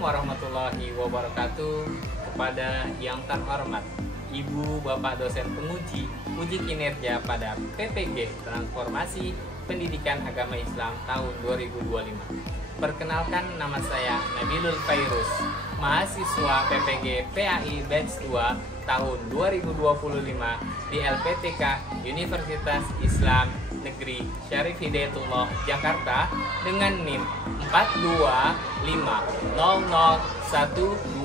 warahmatullahi wabarakatuh. Kepada yang terhormat Ibu Bapak dosen penguji uji kinerja pada PPG Transformasi Pendidikan Agama Islam tahun 2025. Perkenalkan, nama saya Nabilul Fairuz, mahasiswa PPG PAI Batch 2 tahun 2025 di LPTK Universitas Islam Negeri Syarif Hidayatullah Jakarta dengan NIM 420012236.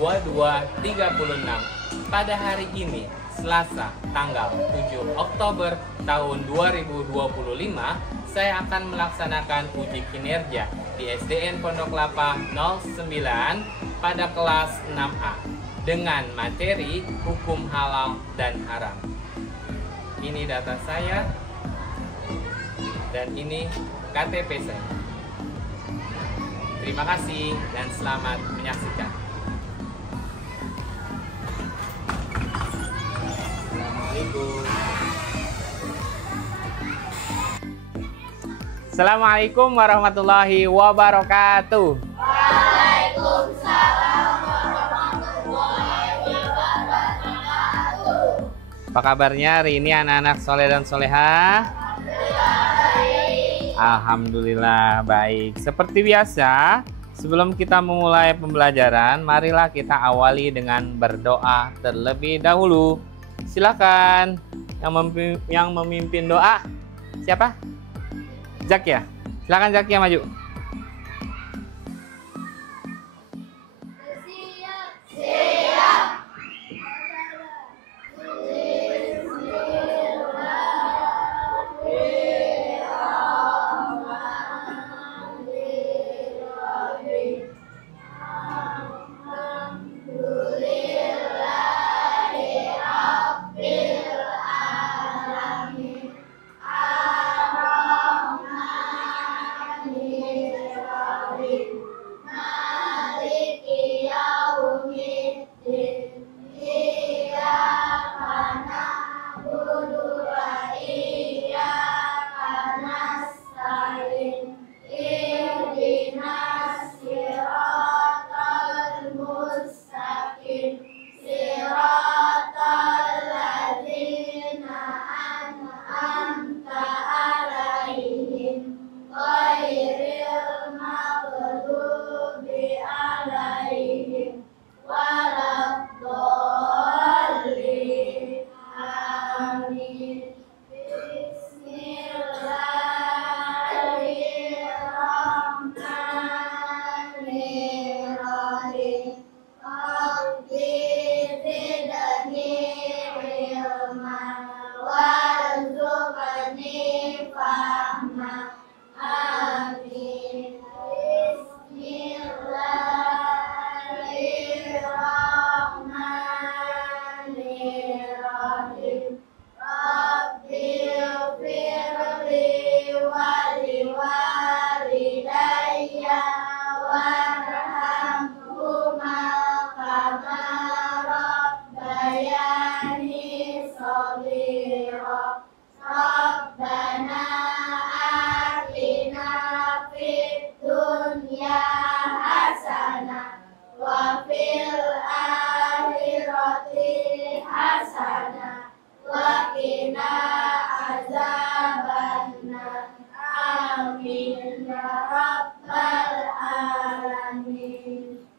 Pada hari ini, Selasa, tanggal 7 Oktober tahun 2025, saya akan melaksanakan uji kinerja di SDN Pondok Lapa 09 pada kelas 6A dengan materi hukum halal dan haram. Ini data saya dan ini KTP saya. Terima kasih dan selamat menyaksikan. Assalamualaikum warahmatullahi wabarakatuh. Waalaikumsalam warahmatullahi wabarakatuh. Apa kabarnya hari ini anak-anak soleh dan soleha? Alhamdulillah baik. Seperti biasa, sebelum kita memulai pembelajaran, marilah kita awali dengan berdoa terlebih dahulu. Silakan yang memimpin doa. Siapa? Zakia. Silakan Zakia maju.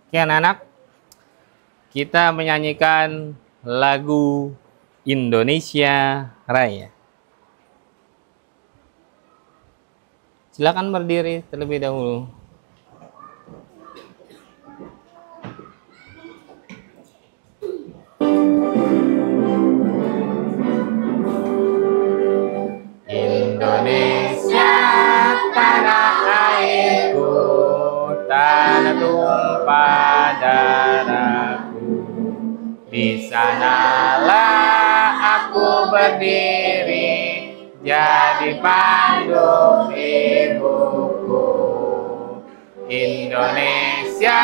Oke anak-anak, kita menyanyikan lagu Indonesia Raya. Silakan berdiri terlebih dahulu. Indonesia tanah airku, tanah tumpah darahku. Di sanalah aku berdiri, jadi pandu ibuku. Indonesia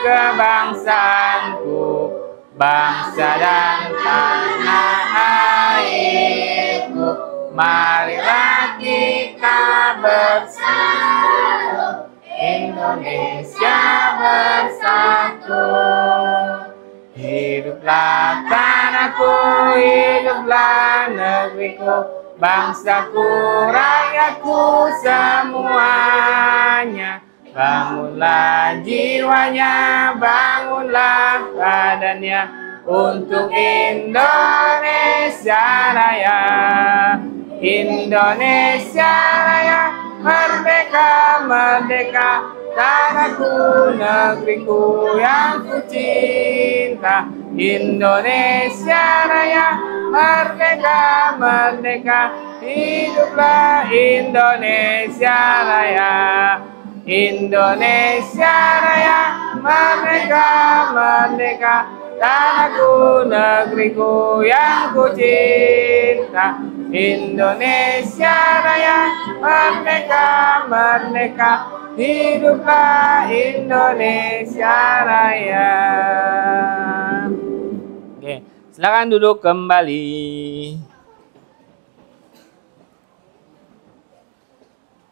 kebangsaanku, bangsa dan tanah airku. Marilah kita bersatu, Indonesia Indonesia bersatu. Hiduplah tanahku, hiduplah negeriku, bangsaku, rakyatku semuanya. Bangunlah jiwanya, bangunlah badannya untuk Indonesia Raya. Indonesia Raya, merdeka, merdeka, tanahku, negeriku yang ku cinta. Indonesia Raya, merdeka, merdeka, hiduplah Indonesia Raya. Indonesia Raya, merdeka, merdeka, tanahku, negeriku yang ku cinta. Indonesia Raya, merdeka, merdeka, hiduplah Indonesia Raya. Oke, silakan duduk kembali.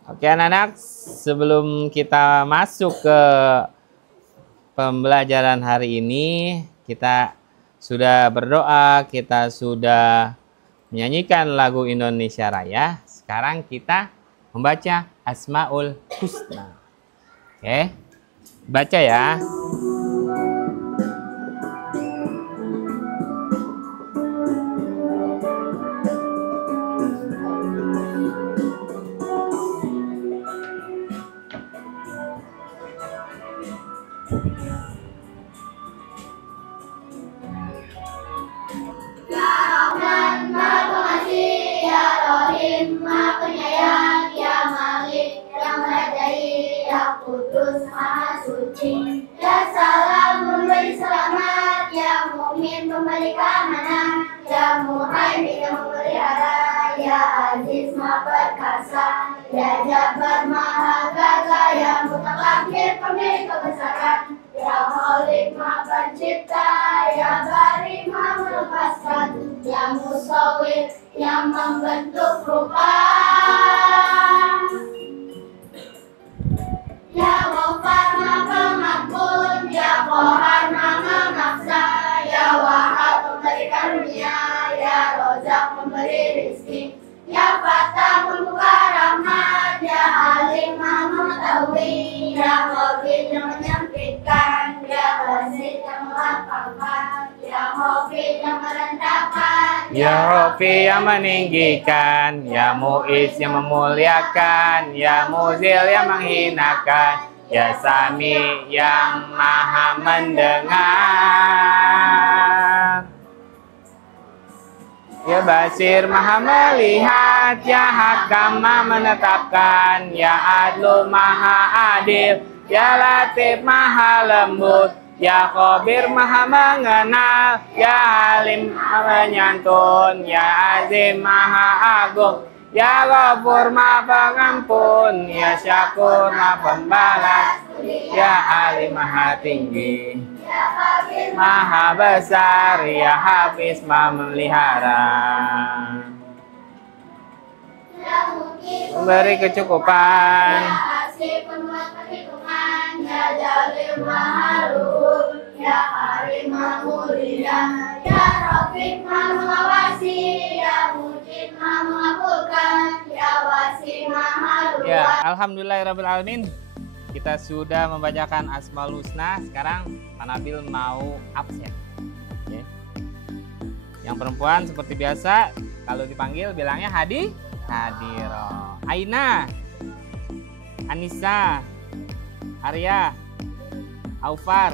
Oke anak-anak, sebelum kita masuk ke pembelajaran hari ini, kita sudah berdoa, kita sudah menyanyikan lagu Indonesia Raya. Sekarang kita membaca Asmaul Husna. Oke, baca ya. Ya Jabar Maha Gagah, ya Mutakhir pemilik kebesaran, ya Khalik Maha Pencipta, ya Bari Maha melepaskan, ya Musawwir yang membentuk rupa, ya Ghaffar Maha Pengampun, ya Qahar Maha memaksa, ya Wahab pemberi karunia, ya Rozak pemberi rizki, ya Fatah membuka rahmat, ya Alim Maha mengetahui, ya Khabir yang menyempitkan, ya Basit yang melapangkan, ya Hafid yang merendahkan, Ya Rafi yang meninggikan, ya Mu'iz yang memuliakan, ya Muzil yang menghinakan, ya Sami yang maha mendengar, ya Basir maha melihat, ya Hakam maha menetapkan, ya Adlu maha adil, ya Latif maha lembut, ya Khabir maha mengenal, ya Alim maha menyantun, ya Azim maha agung, ya Ghafur maha pengampun, ya Syakur maha pembalas, ya Alim maha tinggi, maha besar, ya Hafiz maha memelihara, memberi kecukupan, ya Asif pembuat perhitungan, ya Jalil maha luhur, ya Karim maha mulia, ya Rafiq maha mengawasi, ya Mujib maha mengabulkan, ya Wasi maha luas. Ya, alhamdulillahirrahmanirrahim. Kita sudah membacakan Asmaul Husna. Sekarang Pak Nabil mau absen. Oke. Yang perempuan seperti biasa, kalau dipanggil bilangnya Hadiro. Aina, Anissa, Arya, Aufar,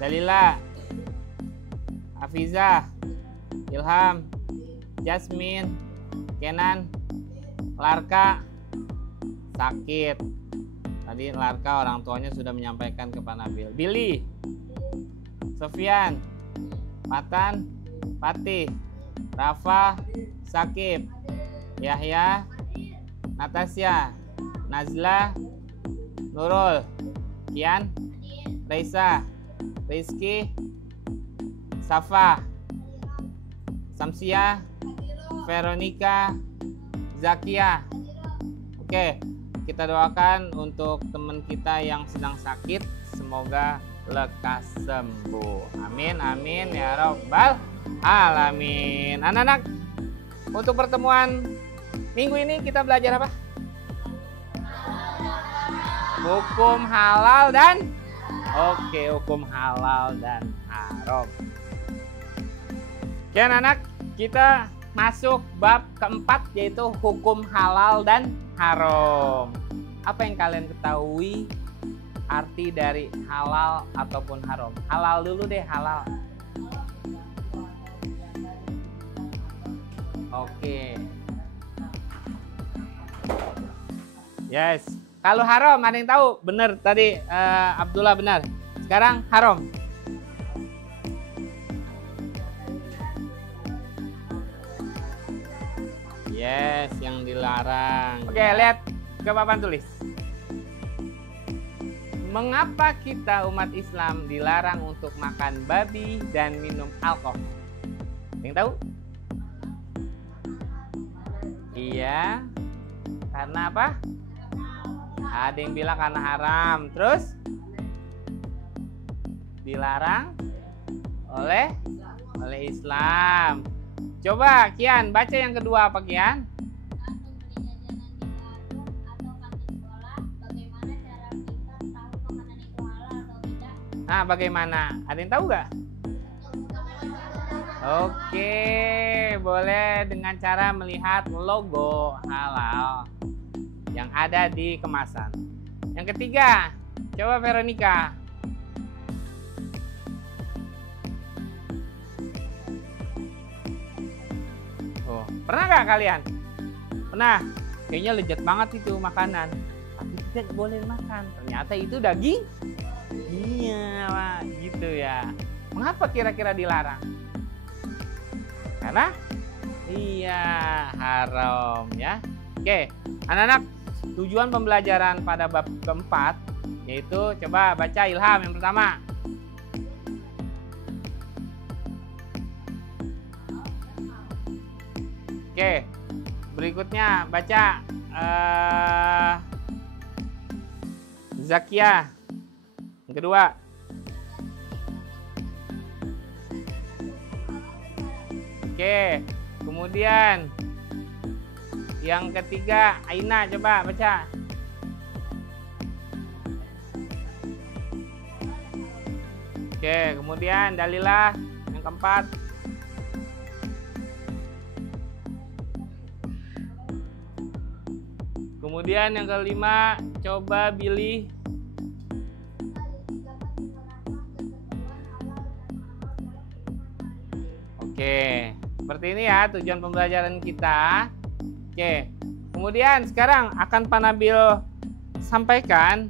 Dalila, Hafizah, Ilham, Jasmine, Kenan, Larka, Sakit. Tadi Larka orang tuanya sudah menyampaikan ke Pak Nabil. Billy, Sofian, Patan, Patih, Rafa, Sakib, Yahya, Natasya, Nazla, Nurul, Kian, Raisa, Rizky, Safa, Samsia, Veronica, Zakia. Oke, kita doakan untuk teman kita yang sedang sakit, semoga lekas sembuh. Amin, amin ya Rabbal alamin. Anak-anak, untuk pertemuan minggu ini kita belajar apa? Hukum halal dan hukum halal dan haram. Oke anak-anak, kita masuk bab keempat, yaitu hukum halal dan haram. Apa yang kalian ketahui arti dari halal ataupun haram? Halal dulu deh, halal. Oke. Yes. Kalau haram ada yang tahu? Benar tadi Abdullah benar. Sekarang haram. Yes, yang dilarang. Oke, lihat ke papan tulis. Mengapa kita umat Islam dilarang untuk makan babi dan minum alkohol? Yang tahu? Iya. Karena apa? Ada yang bilang karena haram. Terus dilarang oleh Islam. Coba Kian baca yang kedua apa Kian? Nah, bagaimana? Ada yang tahu nggak? Oke, boleh dengan cara melihat logo halal yang ada di kemasan. Yang ketiga, coba Veronica. Oh, pernah nggak kalian? Pernah? Kayaknya lezat banget itu makanan, tapi tidak boleh makan. Ternyata itu daging. Iya, Pak, gitu ya. Mengapa kira-kira dilarang? Karena iya haram ya. Oke, anak-anak, tujuan pembelajaran pada bab keempat yaitu coba baca Ilham yang pertama. Oke, berikutnya baca Zakia yang kedua. Oke, kemudian yang ketiga Aina, coba baca. Oke, kemudian Dalilah yang keempat. Kemudian yang kelima, coba Billy. Oke, seperti ini ya tujuan pembelajaran kita. Oke, kemudian sekarang akan Pak Nabil sampaikan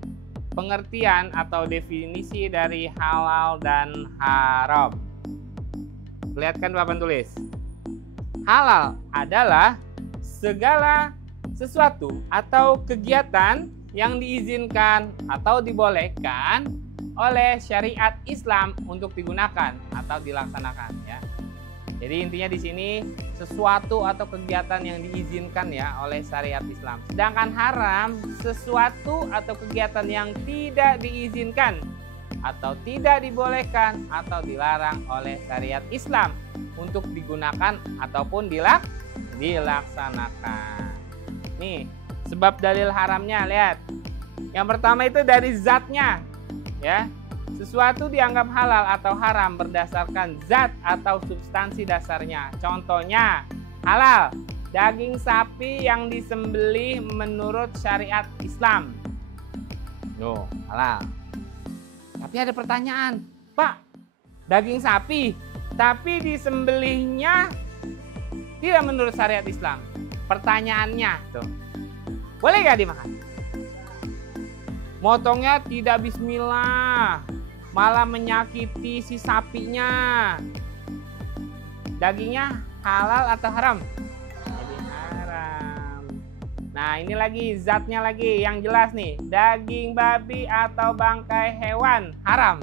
pengertian atau definisi dari halal dan haram. Lihatkan papan tulis. Halal adalah segala sesuatu atau kegiatan yang diizinkan atau dibolehkan oleh syariat Islam untuk digunakan atau dilaksanakan ya. Jadi intinya di sini sesuatu atau kegiatan yang diizinkan ya oleh syariat Islam. Sedangkan haram sesuatu atau kegiatan yang tidak diizinkan atau tidak dibolehkan atau dilarang oleh syariat Islam untuk digunakan ataupun dilaksanakan. Nih, sebab dalil haramnya, lihat. Yang pertama itu dari zatnya, ya. Sesuatu dianggap halal atau haram berdasarkan zat atau substansi dasarnya. Contohnya, halal, daging sapi yang disembelih menurut syariat Islam. Loh, halal. Tapi ada pertanyaan, Pak, daging sapi, tapi disembelihnya tidak menurut syariat Islam. Pertanyaannya tuh, boleh gak dimakan? Motongnya tidak bismillah, malah menyakiti si sapinya. Dagingnya halal atau haram? Jadi haram. Nah ini lagi zatnya lagi yang jelas nih, daging babi atau bangkai hewan haram.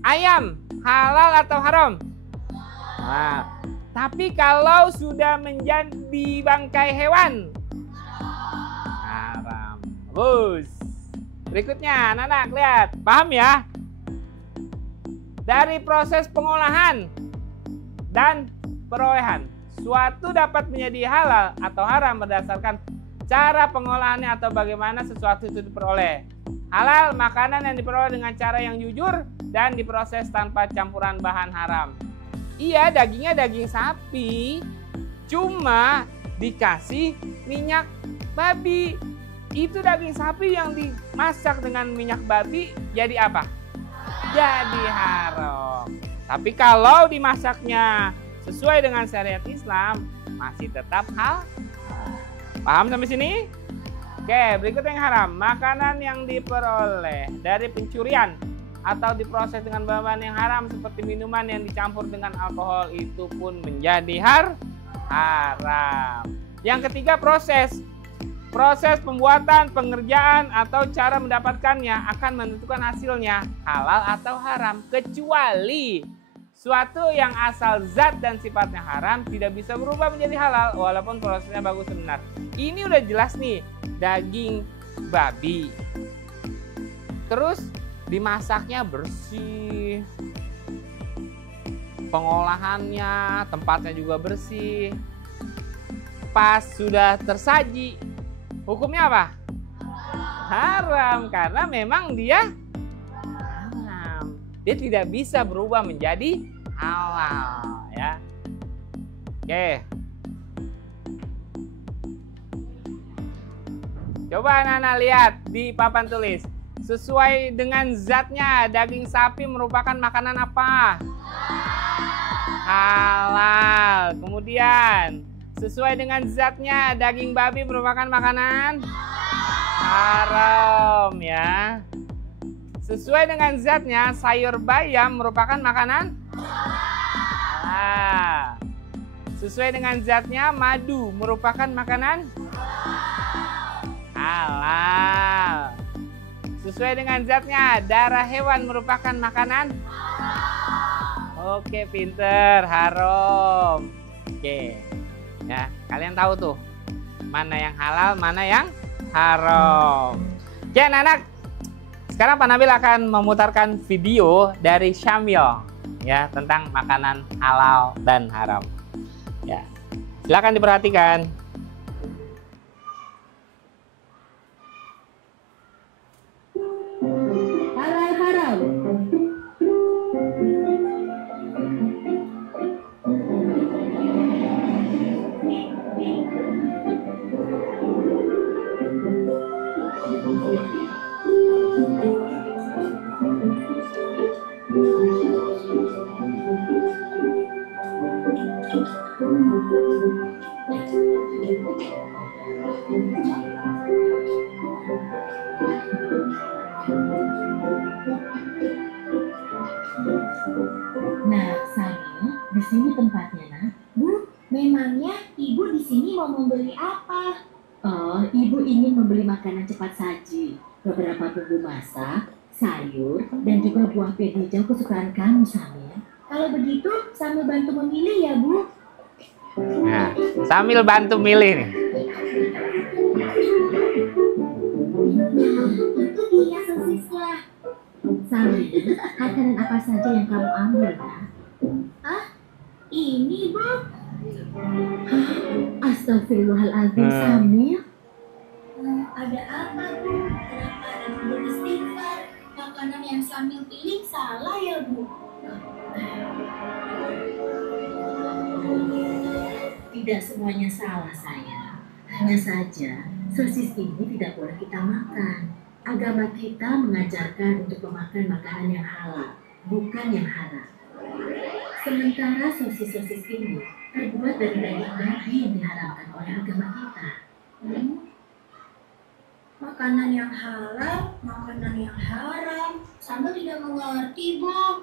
Ayam halal atau haram? Nah, tapi kalau sudah menjadi bangkai hewan, Bus. Berikutnya, anak-anak lihat, paham ya? Dari proses pengolahan dan perolehan, suatu dapat menjadi halal atau haram berdasarkan cara pengolahannya atau bagaimana sesuatu itu diperoleh. Halal, makanan yang diperoleh dengan cara yang jujur dan diproses tanpa campuran bahan haram. Iya, dagingnya daging sapi, cuma dikasih minyak babi. Itu daging sapi yang dimasak dengan minyak babi jadi apa? Jadi haram. Tapi kalau dimasaknya sesuai dengan syariat Islam, masih tetap halal. Paham sampai sini? Oke, berikut yang haram. Makanan yang diperoleh dari pencurian atau diproses dengan bahan yang haram seperti minuman yang dicampur dengan alkohol itu pun menjadi haram. Yang ketiga, proses. Proses pembuatan, pengerjaan, atau cara mendapatkannya akan menentukan hasilnya halal atau haram. Kecuali suatu yang asal zat dan sifatnya haram tidak bisa berubah menjadi halal walaupun prosesnya bagus dan benar. Ini udah jelas nih, daging babi. Terus dimasaknya bersih. Pengolahannya, tempatnya juga bersih. Pas sudah tersaji, hukumnya apa? Haram, karena memang dia haram. Dia tidak bisa berubah menjadi halal, ya. Oke. Coba anak-anak lihat di papan tulis. Sesuai dengan zatnya, daging sapi merupakan makanan apa? Halal. Kemudian sesuai dengan zatnya, daging babi merupakan makanan haram, ya. Sesuai dengan zatnya, sayur bayam merupakan makanan halal. Sesuai dengan zatnya, madu merupakan makanan halal. Sesuai dengan zatnya, darah hewan merupakan makanan. Oke, pinter, haram. Oke. Ya, kalian tahu tuh mana yang halal, mana yang haram. Oke, anak-anak. Sekarang Pak Nabil akan memutarkan video dari Syamil ya tentang makanan halal dan haram. Ya. Silakan diperhatikan. Halal haram. Nah, Sani, di sini tempatnya, nak. Bu, memangnya ibu di sini mau membeli apa? Oh, ibu ingin membeli makanan cepat saji, beberapa bumbu masak, sayur, dan juga buah pir hijau kesukaan kamu, Sani. Kalau begitu, sambil bantu memilih ya, Bu. Nah, sambil bantu milih nih. Nah, itu dia sosisnya. Sani, makanan apa saja yang kamu ambil, nak? Ini, Bu. Astagfirullahaladzim, Sani. Ada apa, Bu? Kenapa ada perlu istighfar? Makanan yang sambil pilih salah ya, Bu? Tidak semuanya salah, sayang. Hanya saja, sosis ini tidak boleh kita makan. Agama kita mengajarkan untuk memakan makanan yang halal, bukan yang haram. Sementara sosis-sosis ini terbuat dari daging babi yang diharamkan oleh agama kita. Makanan yang halal, makanan yang haram. Sama tidak mengerti, Bu.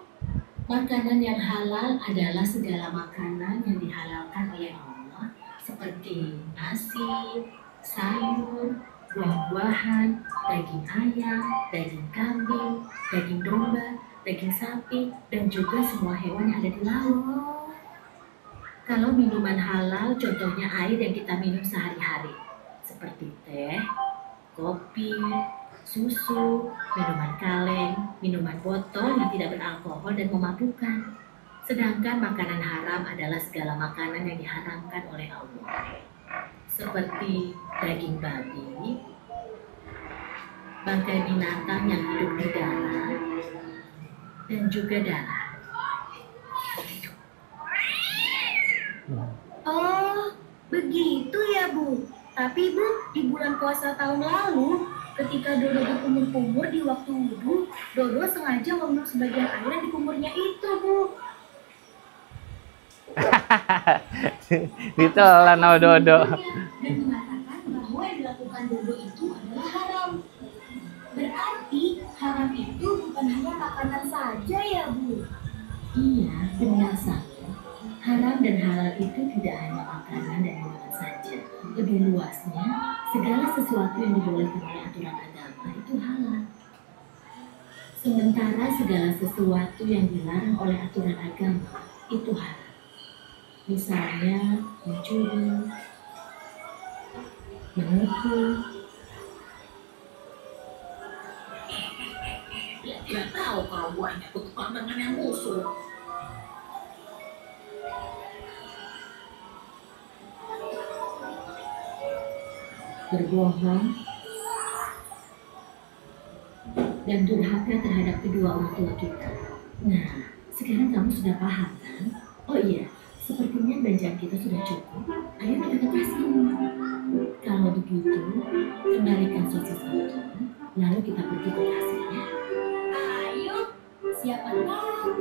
Makanan yang halal adalah segala makanan yang dihalalkan oleh Allah, seperti nasi, sayur, buah-buahan, daging ayam, daging kambing, daging domba, daging sapi, dan juga semua hewan yang ada di laut. Kalau minuman halal, contohnya air yang kita minum sehari-hari, seperti teh, kopi, susu, minuman kaleng, minuman botol yang tidak beralkohol dan memabukkan. Sedangkan makanan haram adalah segala makanan yang diharamkan oleh Allah, seperti daging babi, bangkai binatang yang hidup di darat, dan juga darah. Oh, begitu ya Bu. Tapi Bu, di bulan puasa tahun lalu, ketika Dodo berkumur-kumur di waktu wudhu, Dodo sengaja meminum sebagian air yang di kumurnya itu, Bu. Ditelan sama Dodo. Dan mengatakan bahwa yang dilakukan Dodo itu adalah haram. Berarti haram itu bukan hanya makanan saja ya, Bu? Iya, benar saja. Haram dan halal itu tidak hanya makanan dan minuman saja. Lebih luasnya, segala sesuatu yang dibolehkan oleh aturan agama itu halal. Sementara segala sesuatu yang dilarang oleh aturan agama itu haram. Misalnya mencuri, menipu. Ya tidak tahu kalau buahnya bertukar dengan yang busuk. Berbohong dan durhaka terhadap kedua orang tua kita. Nah, sekarang kamu sudah paham kan? Oh iya, sepertinya belanjaan kita sudah cukup. Ayo kita ke tas ini. Kalau begitu, kembalikan sosis itu, lalu kita pergi ke kasirnya. Ayo, siapa takut?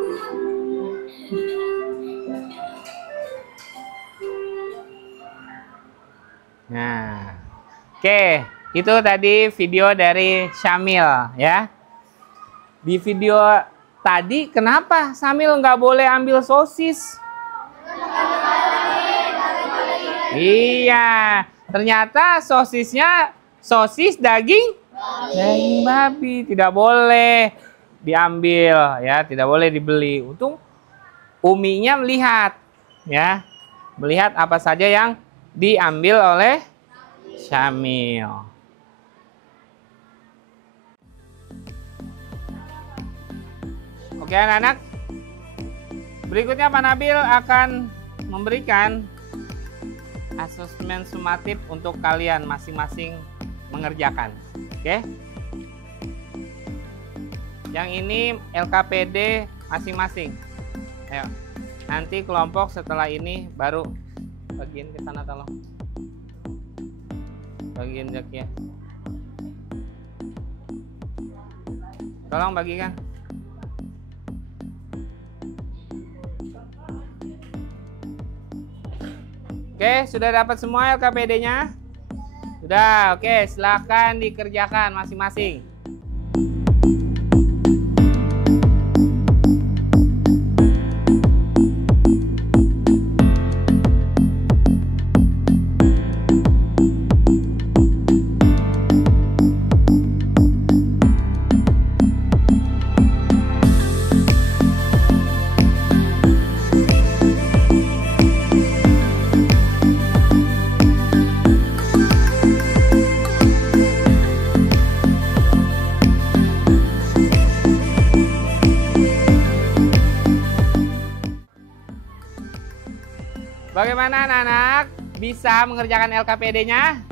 Nah, oke, itu tadi video dari Syamil ya. Di video tadi kenapa Syamil nggak boleh ambil sosis? Iya, ternyata sosisnya sosis daging babi, tidak boleh diambil ya, tidak boleh dibeli. Untung uminya melihat ya, melihat apa saja yang diambil oleh Syamil. Oke anak-anak, berikutnya Pak Nabil akan memberikan asesmen sumatif untuk kalian masing-masing mengerjakan. Oke? Yang ini LKPD masing-masing. Ayo, nanti kelompok setelah ini baru bagian ke sana, tolong. Bagian Zakia. Tolong bagikan. Oke, sudah dapat semua LKPD-nya? Sudah, oke, silakan dikerjakan masing-masing. Bagaimana anak-anak? Bisa mengerjakan LKPD-nya?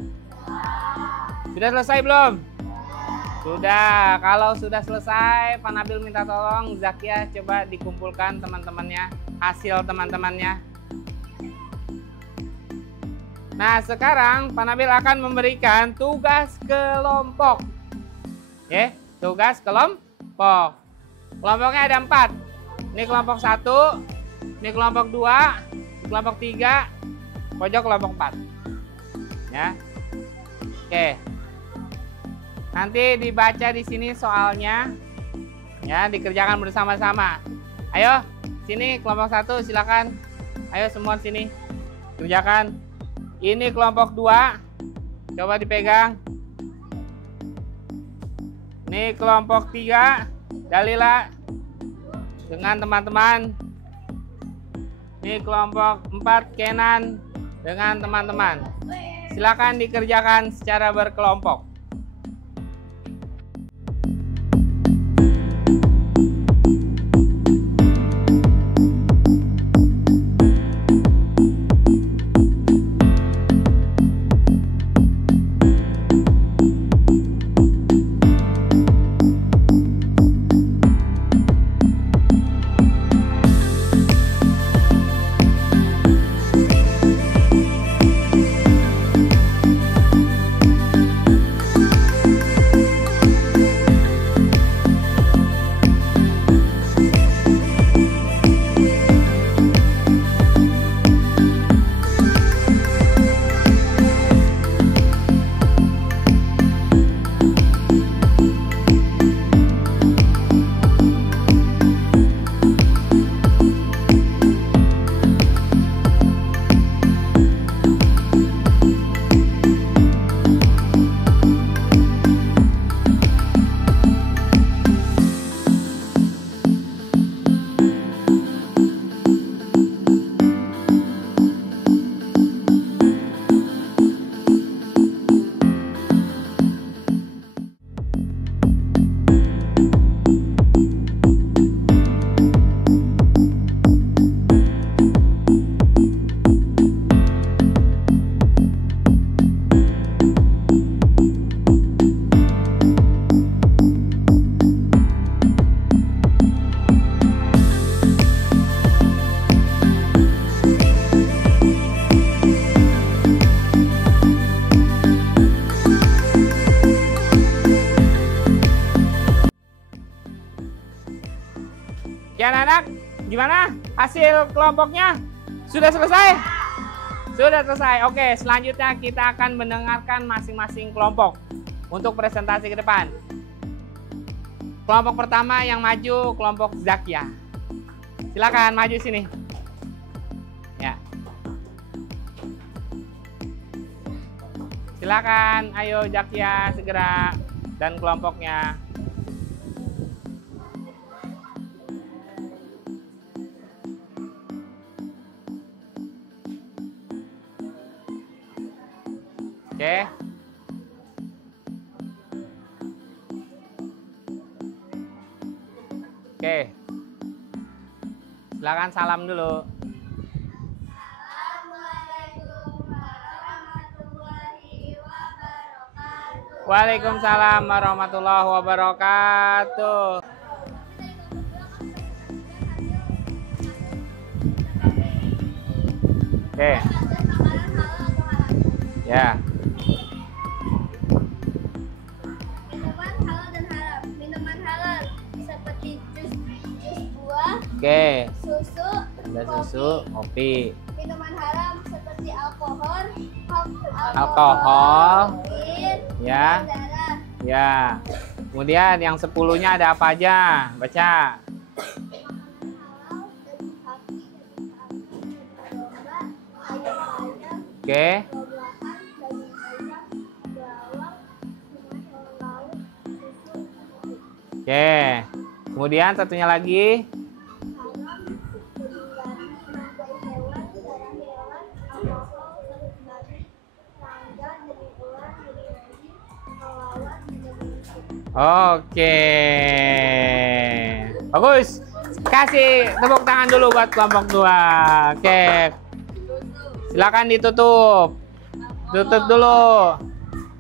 Sudah selesai belum? Sudah. Kalau sudah selesai, Pak Nabil minta tolong Zakia coba dikumpulkan teman-temannya, hasil teman-temannya. Nah, sekarang Pak Nabil akan memberikan tugas kelompok. Ya, tugas kelompok. Kelompoknya ada 4. Ini kelompok 1, ini kelompok 2, kelompok 3, pojok kelompok 4. Ya. Oke. Nanti dibaca di sini soalnya. Ya, dikerjakan bersama-sama. Ayo, sini kelompok 1 silakan. Ayo semua sini. Kerjakan. Ini kelompok 2. Coba dipegang. Ini kelompok 3, Dalila dengan teman-teman. Ini kelompok 4 Kenan dengan teman-teman. Silakan dikerjakan secara berkelompok. anak-anak, gimana hasil kelompoknya? Sudah selesai? Sudah selesai. Oke, selanjutnya kita akan mendengarkan masing-masing kelompok untuk presentasi ke depan. Kelompok pertama yang maju, kelompok Zakia. Silakan maju sini. Ya. Silakan, ayo Zakia segera dan kelompoknya. Oke. Oke. Silakan salam dulu. Waalaikumsalam warahmatullahi wabarakatuh. Oke. Ya. Minuman halal dan haram. Minuman halal seperti jus buah, Oke. susu, Ada susu, kopi. Minuman haram seperti alkohol, bir, Ya. darah. Ya. Kemudian yang 10-nya ada apa aja? Baca. Halal, daging sapi, daging domba, ayam, Oke. buah-buahan, daging ayam, bawang, semua hewan laut, susu, kopi. Oke. Kemudian satunya lagi. Haram, daging babi, bangkai hewan, darah hewan, alkohol, kulit babi, serangga, daging ular, daging anjing, kelelawar, daging ikan. Oke. Bagus. Kasih tepuk tangan dulu buat kelompok 2. Oke. Silakan ditutup. Tutup dulu.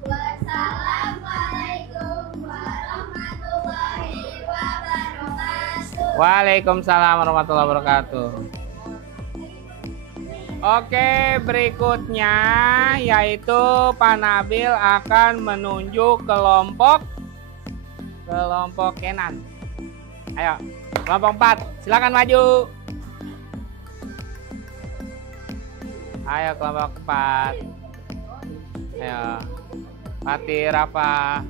Wassalamualaikum warahmatullahi wabarakatuh. Waalaikumsalam warahmatullahi wabarakatuh. Oke, berikutnya yaitu Pak Nabil akan menunjuk kelompok Kenan. Ayo, kelompok 4, silakan maju. Ayo kelompok 4. Ayo, Fatih, Rafa.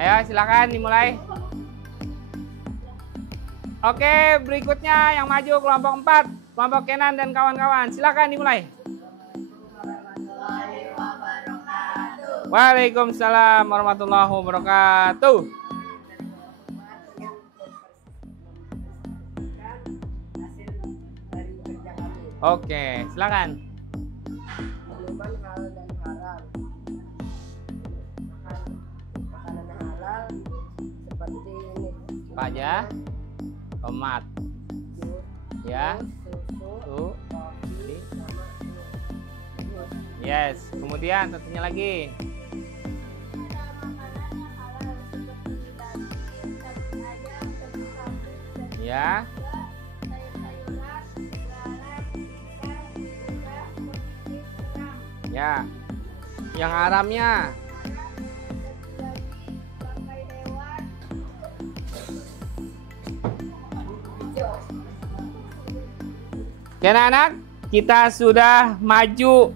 Ayo silakan dimulai. Oke, berikutnya yang maju kelompok 4, kelompok Kenan dan kawan-kawan. Silakan dimulai. Waalaikumsalam warahmatullahi wabarakatuh. Oke, silakan. Minuman halal dan haram. Makanan halal seperti ini. Apa aja? Tomat. Jus, Ya. susu, kopi, sama jus. Yes. Kemudian satunya lagi. Ya. Ya. Yang haramnya. Oke anak-anak, kita sudah maju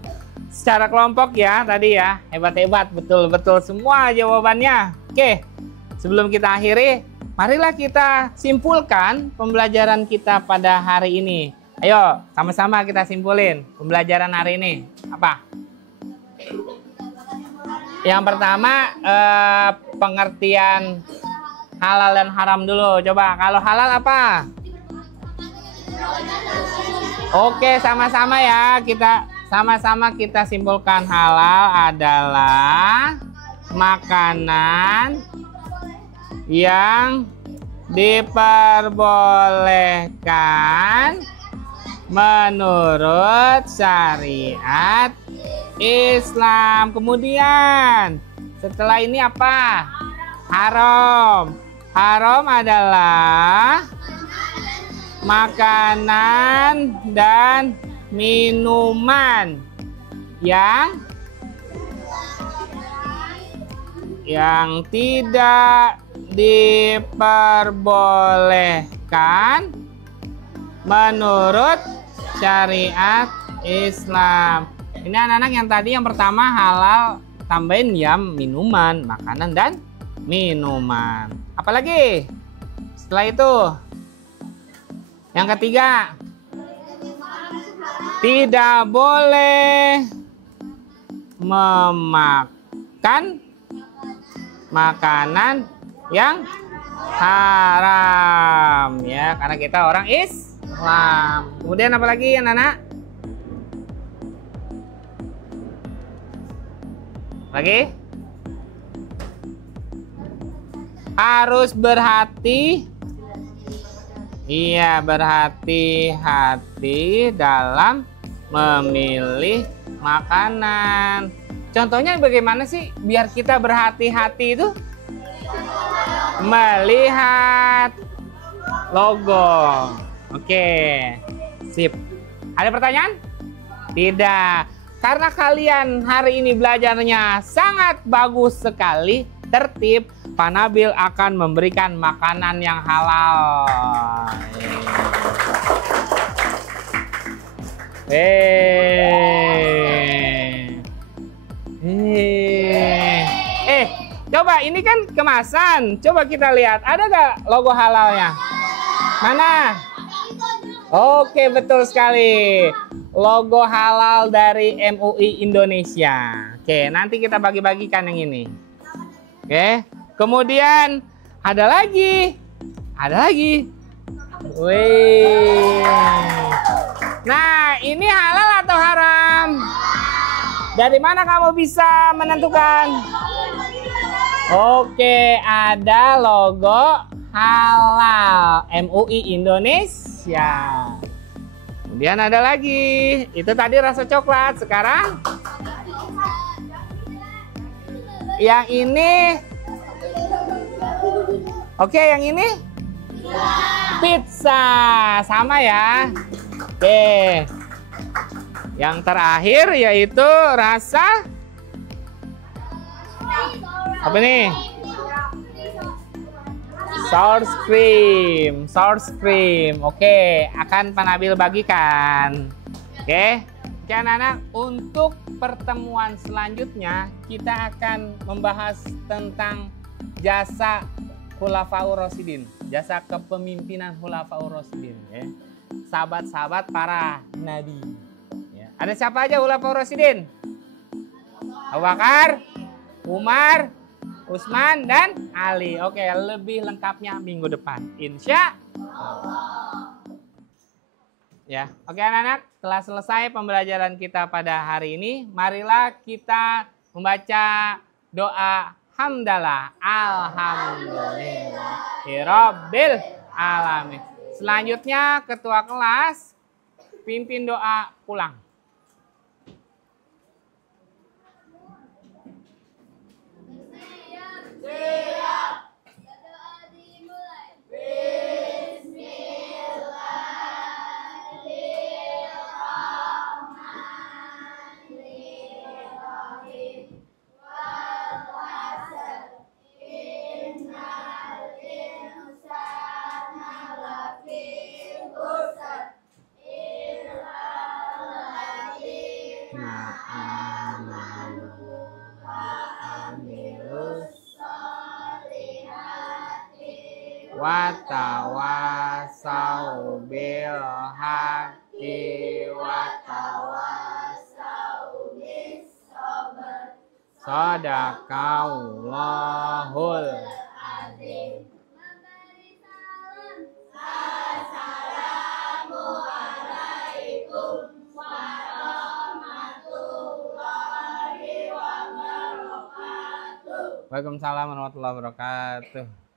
secara kelompok ya tadi ya. Hebat-hebat, betul-betul semua jawabannya. Oke, sebelum kita akhiri, marilah kita simpulkan pembelajaran kita pada hari ini. Ayo, sama-sama kita simpulin pembelajaran hari ini. Apa? Yang pertama, pengertian halal dan haram dulu. Coba, kalau halal apa? Oke, sama-sama ya. Sama-sama kita simpulkan halal adalah makanan yang diperbolehkan menurut syariat Islam. Kemudian setelah ini apa? Haram. Haram adalah makanan dan minuman yang tidak diperbolehkan menurut syariat Islam. Ini anak-anak yang tadi yang pertama halal, tambahin ya minuman, makanan dan minuman. Apalagi setelah itu? Yang ketiga, tidak boleh memakan makanan yang haram ya, karena kita orang Islam. Kemudian apa lagi anak-anak? Lagi? Harus berhati-hati dalam memilih makanan. Contohnya bagaimana sih biar kita berhati-hati itu? Melihat logo. Oke, sip. Ada pertanyaan? Tidak. Karena kalian hari ini belajarnya sangat bagus sekali, tertib, Pak Nabil akan memberikan makanan yang halal. Coba ini kan kemasan. Coba kita lihat, ada nggak logo halalnya? Mana? Oke, betul sekali. Logo halal dari MUI Indonesia. Oke, nanti kita bagi-bagikan yang ini. Oke, kemudian ada lagi. Wih. Nah, ini halal atau haram? Dari mana kamu bisa menentukan? Oke, ada logo halal MUI Indonesia. Kemudian ada lagi, itu tadi rasa coklat. Sekarang yang ini. Oke, yang ini pizza, sama ya. Oke, yang terakhir yaitu rasa apa nih? Sour cream. Oke, akan Pak Nabil bagikan. Oke, anak-anak, untuk pertemuan selanjutnya kita akan membahas tentang jasa Khulafaur Rasyidin, jasa kepemimpinan Khulafaur Rasyidin, ya. Sahabat-sahabat para nabi. Ya. Ada siapa aja Khulafaur Rasyidin? Abu Bakar, Umar, Utsman, dan Ali. Oke, lebih lengkapnya minggu depan, insya Allah. Ya, oke anak-anak, telah selesai pembelajaran kita pada hari ini. Marilah kita membaca doa hamdalah, alhamdulillahirabbil alamin. Selanjutnya ketua kelas pimpin doa pulang. Watawasau bil haqqi watawasau bis sabr. Sadaqallahul azim. Assalamualaikum warahmatullahi wabarakatuh. Waalaikumsalam warahmatullahi wabarakatuh.